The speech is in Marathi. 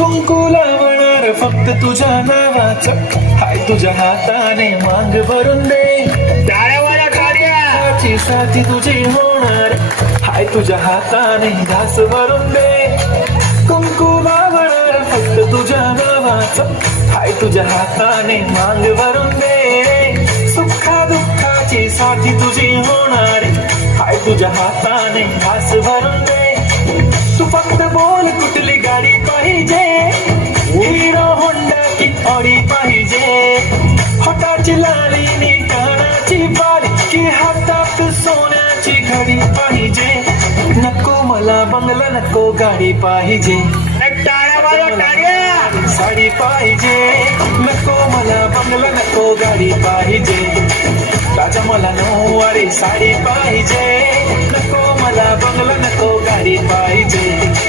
कुंकू लावणार फक्त तुझ्या नावाचं, हाय तुझ्या हाताने मांग भरून दे. टाळ्यावाला टाळ्या. ची साथी तुझी होणार, हाय तुझ्या हाताने घास भरून दे. कुंकू लावणार फक्त तुझ्या नावाचं, हाय तुझ्या हाताने मांग भरून दे. सुखा दुःखाची साथी तुझी होणार, हाय तुझ्या हाताने घास भरून दे. तू फक्त बोल कुठली गाडी पाहिजे, हिरो होंडा की ऑडी पाहिजे. होटाची लाली नी कानाची बाली की हातात सोन्याची घडी पाहिजे. नको मला बंगला नको गाडी पाहिजे, टाळ्यावाला टाळ्या. साडी पाहिजे. नको मला बंगला नको गाडी पाहिजे, राजा मला नऊवारी साडी पाहिजे. नको मला बंगला नको गाडी पाहिजे.